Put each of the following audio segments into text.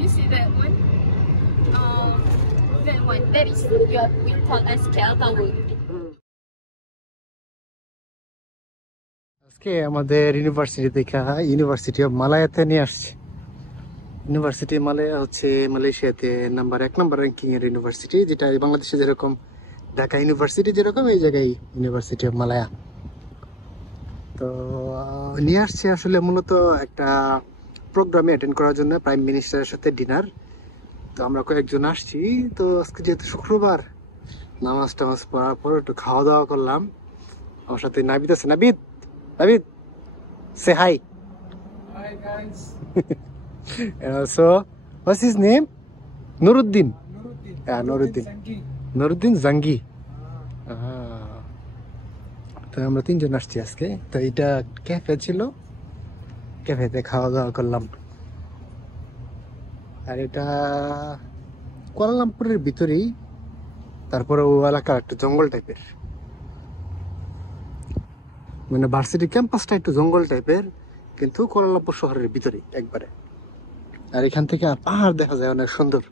you see that one? That one. That is what we call as Kel Tower. আজকে আমাদের university দেখা university of মালায়াতে নিয়ে আসছে। University মালয়া হচ্ছে মালয়েশিয়াতে এক নাম্বার র্যাঙ্কিং এর ইউনিভার্সিটি, যেটা বাংলাদেশে যেরকম ঢাকা ইউনিভার্সিটি যেরকম এই জায়গায় ইউনিভার্সিটি অফ মালায়া। তো নিয়ে আসছে আসলে মূলত একটা প্রোগ্রামে অ্যাটেন্ড করার জন্য, প্রাইম মিনিস্টারের সাথে ডিনার। তো আমরা কয়েকজন আসছি। তো আজকে যেহেতু শুক্রবার, নামাজ টামাজ পড়ার পর একটু খাওয়া দাওয়া করলাম। আমার সাথে নাবিদ আছে। Nabid, say hi. Hi guys. And also, what's his name? Nuruddin. Yeah, Nuruddin Zangi. তো আমরা তিনজন আসছি আজকে। তো এটা ক্যাফে ছিল, ক্যাফেতে খাওয়া দাওয়া করলাম। আর এটা কুয়ালালামপুরের ভিতরেই, তারপরে ও এলাকা একটু জঙ্গল টাইপের, মানে ভার্সিটি ক্যাম্পাসটা একটু জঙ্গল টাইপের, কিন্তু কুয়ালালামপুর শহরের ভিতরেই একবারে। আর এখান থেকে পাহাড় দেখা যায় অনেক সুন্দর।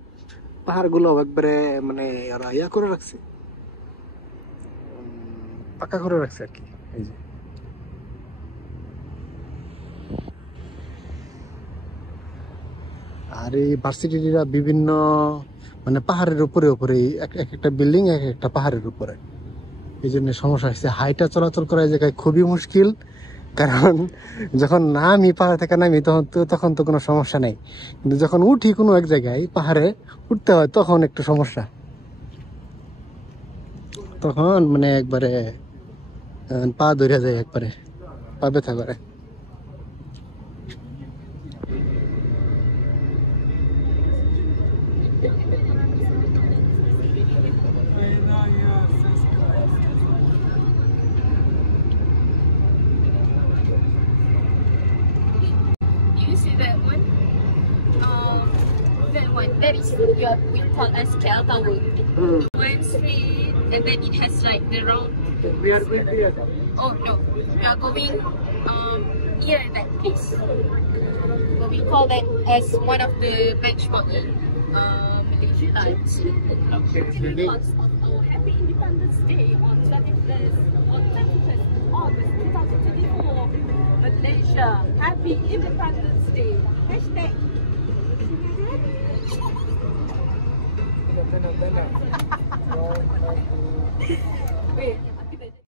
পাহাড়গুলো একবারে মানে ওরা ইয়া করে রাখছে, পাকা করে রাখছে আর কি। এই যে আর এই ভার্সিটিরা বিভিন্ন মানে পাহাড়ের উপরে একটা বিল্ডিং একটা পাহাড়ের উপরে, এই জন্য সমস্যা হচ্ছে। হাইটা চলাচল করা এই জায়গায় খুবই মুশকিল, কারণ যখন পাহাড় থেকে নামি তখন তো কোনো সমস্যা নেই, কিন্তু যখন উঠি কোনো এক জায়গায় পাহাড়ে উঠতে হয় তখন একটু সমস্যা। তখন মানে একবারে পা ধরে যায়, একবারে পা ব্যথা করে। You see that one? That one. That is what we call as Kel Tower. One street, and then it has like the round. We are going here. Oh no, we are going near that place. But we call that as one of the benchmark in Malaysia. Because of our happy Independence Day on 21st August 2024, Malaysia, happy Independence Day. Hashtag. Wait.